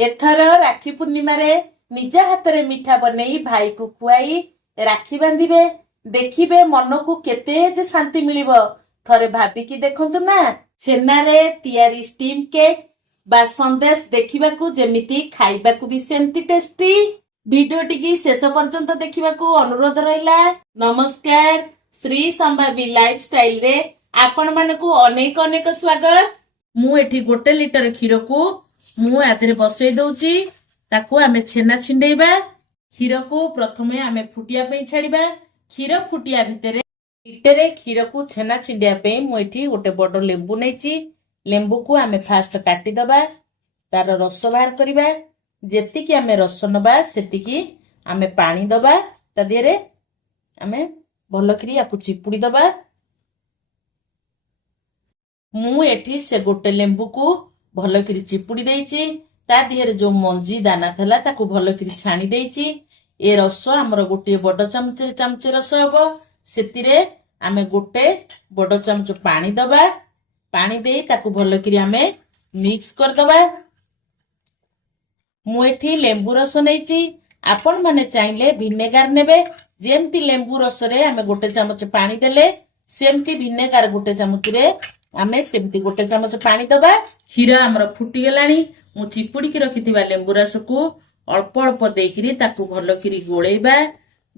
एथर राखी पूर्णिमा निज हाथ में मिठा बनई भाई को खुआई राखी बांधिबे देखिबे मन को केते जे शांति मिलिबो थरे भाबिकी देखंतु ना छेना रे तियारी स्टीम केक बा संदेश देखिबाकू जेमिति खाइबाकू भी सेमती टेस्टी भिडियोटी की शेष पर्यंत देखिबाकू अनुरोध रहिला। नमस्कार श्री संभावी लाइफस्टाइल रे आपण मानकू अनेक अनेक स्वागत। मु एठी गोटे लिटर क्षीर को मु आधे बसई दउची ताकू आमे छेना छिंडेबा। क्षीर को प्रथमे आमे फुटिया पे छाड़ीबा। क्षीर फुटिया भितरे लिटरे क्षीर को छेना छिंडिया पे मु एठी गोटे बड़ लेंबू नेची। लेंबू को आमे फास्ट काटी दबा तार रस बाहर करिबा। जेतिकी आमे रस नबा सेतिकी आमे पानी दबा ता देरे आमे भलो करी याकू चिपुड़ी दबा। मु एठी से गोटे लेंबू को भलो करी चिपुड़ी देइची ता देहरे जो मंजी दाना थला ताकू भलो करी छाणी देइची। ए रस हमर गोटे बड़ चमचे रस हबो सेतिरे आमे गोटे बड़ चमच पानी दबा। पानी दे ताकू भलो करी आमे मिक्स कर दबा। मु एठी लेंबू रस नेची आपण माने चाहिले विनेगार नेबे। जेमती लेंबू रस रे आमे गोटे चमच पानी देले सेमती विनेगार गोटे चमच रे आमे सेमती गोटे चमच पानी दबा। क्षीर हमर फुटी गलानी मु चिपुड़ी की रखिथिबा लेंबू रस को अल्प अल्प देकिरी ताकू भलो करी गोळेबा।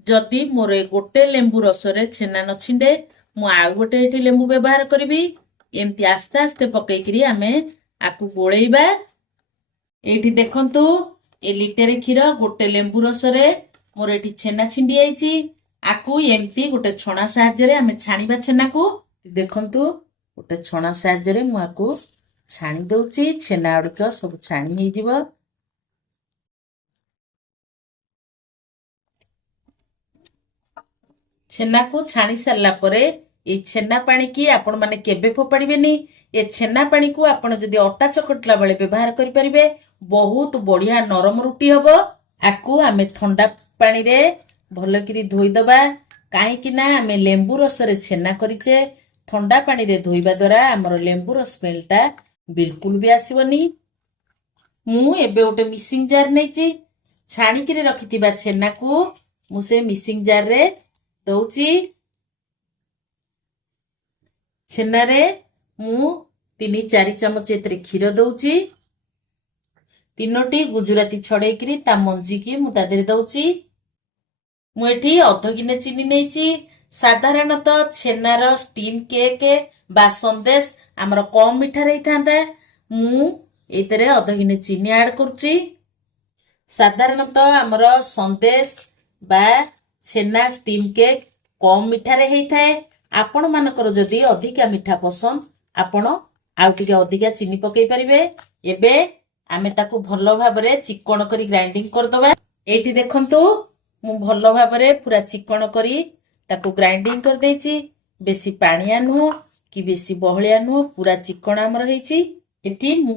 जदी मोरे गोटे लेंबू रस रे छेना न छिंडे मु आ गोटे एठी लेंबू व्यवहार करबी। एमती आस्ते आस्ते पकईकरी आमे आकू गोळेबा। एठी देखंतु ए लिटर क्षीर गोटे लेंबू रस रे मोर एठी छेना छिंडी आइची। आकू एमती गोटे छणा साहाय्य रे आमे छाणीबा छेना को। देखंतु गोटे छणा साहाय्य रे मु आकू छाणी दउची। छेना अडक सब छाणी हे जिवो। छेना को छाणी सारला परे ए छेना पानी की आपण माने केबे फोपाड़ीबेनी। ए छेना पानी को आपण जदि अटा चकटला बेले व्यवहार करि परिबे बहुत बढ़िया नरम रुटी हबो। आकू आमे ठंडा पानी रे भलो करी धोई दबा काहे कि ना आमे लेंबू रस रे छेना करिचे। ठंडा पानी रे धोइबा द्वारा हमर लेंबू रस स्मेलटा बिल्कुल भी आसीबनी। मु एबे गोटे मिक्सिंग जार नेची छाणी किरे रखिथिबा छेना को मु से मिक्सिंग जार रे दउची। छेना रे मु 3-4 चमच एतरे क्षीर दउची। 3टी गुजराती छड़ेकरी ता मंजी की मु तादेरे दउची। मु एठी अध गिने चीनी नेची। साधारणतः छेनार स्टीम केक बा संदेश हमर कम मिठा रही थांदा मु एतरे अध गिने चीनी ऐड करची। साधारणतः हमर संदेश बा छेना स्टीम केक कम मिठा रे हेई थाए। आपण मानकर जदि अधिका मिठा पसंद आपण आउ टिके अधिका चीनी पकई परिबे। एबे आमे ताकू भलो भाबरे चिकन करी ग्राइंडिंग कर दबा। एठी देखंतु मु भलो भाबरे पूरा चिकन करी ताकू ग्राइंडिंग कर देइची। बेसी पानिया नुह कि बेसी बहलिया नुह पूरा चिकन हमर हेइची। एठी मु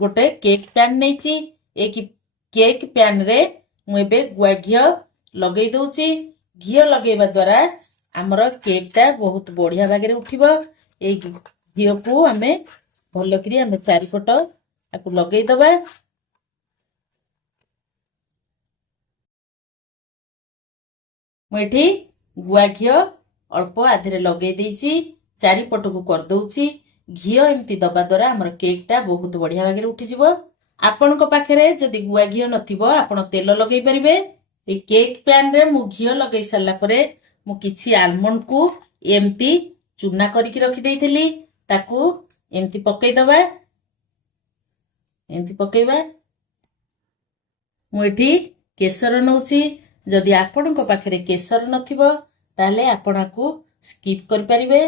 गोटे केक पैन नेइची। ए केक पैन रे मु एबे गुआ घियो लगेई दउची। घियो लगेबा द्वारा हमर केक टा बहुत बढ़िया भागे रे उठिबो। ए घियो को आमे भलो करी आमे चारिपट आकू लगेई दबा। मु एठी गुआ घियो अल्प आधे लगेई देइची चारिपट को कर दउची। घियो एमती दबा द्वारा हमर केक टा बहुत बढ़िया भागे रे उठी जिवो। आपण को पाखरे जदि गुआ घियो नथिबो आपण तेल लगेई परिबे। ए केक पैन रे मु घियो लगेई सारला परे मु किछि आलमंड को एमती चूना करिकि रखि देइथिली ताकू एमती पकई दबा। एमती पकईबा। मु एठी केसर नउची। जदि आपण को पाखरे केसर नथिबो ताले आपण आकू स्किप करि परिबे।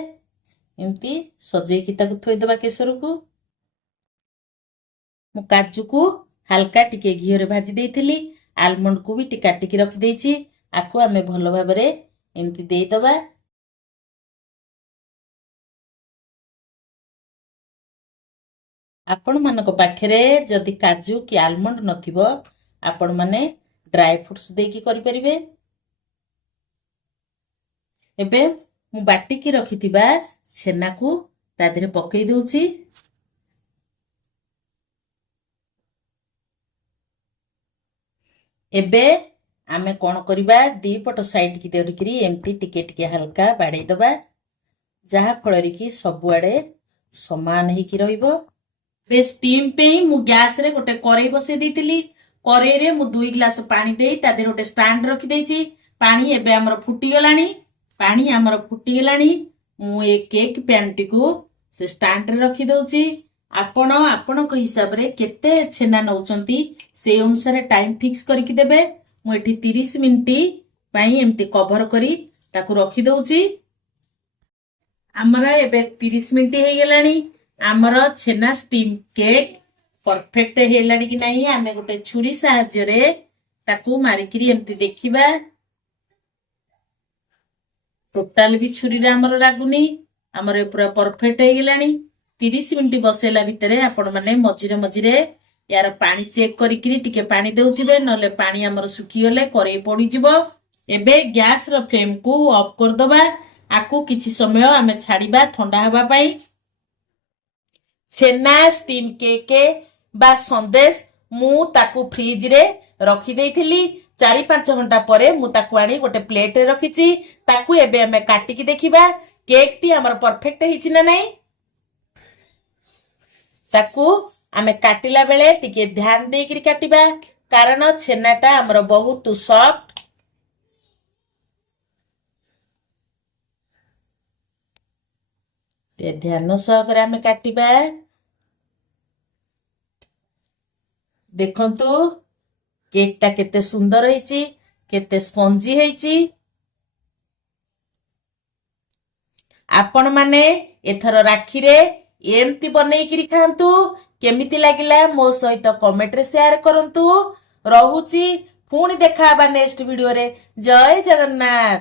एमती सजेई कि ताकू थोई दबा केसर को। मु काजू को हल्का टिके घियो रे भाजी देइथिली। आलमंड को भी टिका टिकी रखि देइची। आकू आमे भलो भाबरे एमती देई दबा। आपण मानको पाखरे जदि काजू कि आलमंड नथिबो आपण माने ड्राई फ्रूट्स देकी करि परिबे। एबे मु बाटी की रखिथिबा छेना को ता देरे पकई दउची। एबे आमे कौन करिबा दी पट साइड की धरिकी एमती टिके टिके हल्का बाड़े दबा जहा फल कि सबुआड़े समान होगी रहिबो। बे स्टीम पे मु गैस रे गोटे करेई बसे देइतिली। करेई रे मु 2 गिलास पानी देई ता देर गोटे स्टैंड रखी देइची। पानी एबे हमर फुटी गलानी। पानी हमर फुटी गलानी। मु ए केक पैन टिकु से स्टैंड रे रखी दउची। आपण आपणक हिसाब रे केते छेना नउचंती से अनुसार टाइम फिक्स करके देबे। मु एठी 30 मिनिट पई एमती कवर करी ताकू रखी दउची। हमरा एबे 30 मिनिट हे गेलानी। हमर छेना स्टीम केक परफेक्ट हे लानी कि नहीं आमे गोटे छुरी सहाय्य रे ताकू मारिकरी एमती देखिबा। टोटाल भी छुरी रे हमर लागुनी। हमर पूरा परफेक्ट हे गेलानी। 30 मिनिट बसेला भितरे आपण माने मझिरे मझिरे यार पानी चेक करिकरी टिके पानी देउथिबे नले पानी हमर सुखी गले करे पड़ी जिवो। एबे गैस रो फ्लेम को ऑफ कर दबा। आकू किछि समय आमे छाड़ीबा ठंडा हबा पई। छेना स्टीम केक बा संदेश मु ताकू फ्रिज रे रखी देइथिली। 4-5 घंटा परे मु ताकू आनी गोटे प्लेट रे रखिची। ताकू एबे आमे काटी की देखिबा केक टी हमर परफेक्ट हिची ना नहीं। ताकू आमे काटिला बेले टिके ध्यान देकरी काटिबा कारण छेनाटा हमर बहुत सॉफ्ट। टे ध्यान सहकारे आमे काटिबा। देखंतु केक टा केते सुंदर हेची केते स्पंजी हेची। आपण माने एथर राखी रे एमती बनेइकिरी खांतु। केमिति लागिला मो सहित कमेंट रे शेयर करंतु। रहुची पुणी देखा नेक्स्ट वीडियो रे। जय जगन्नाथ।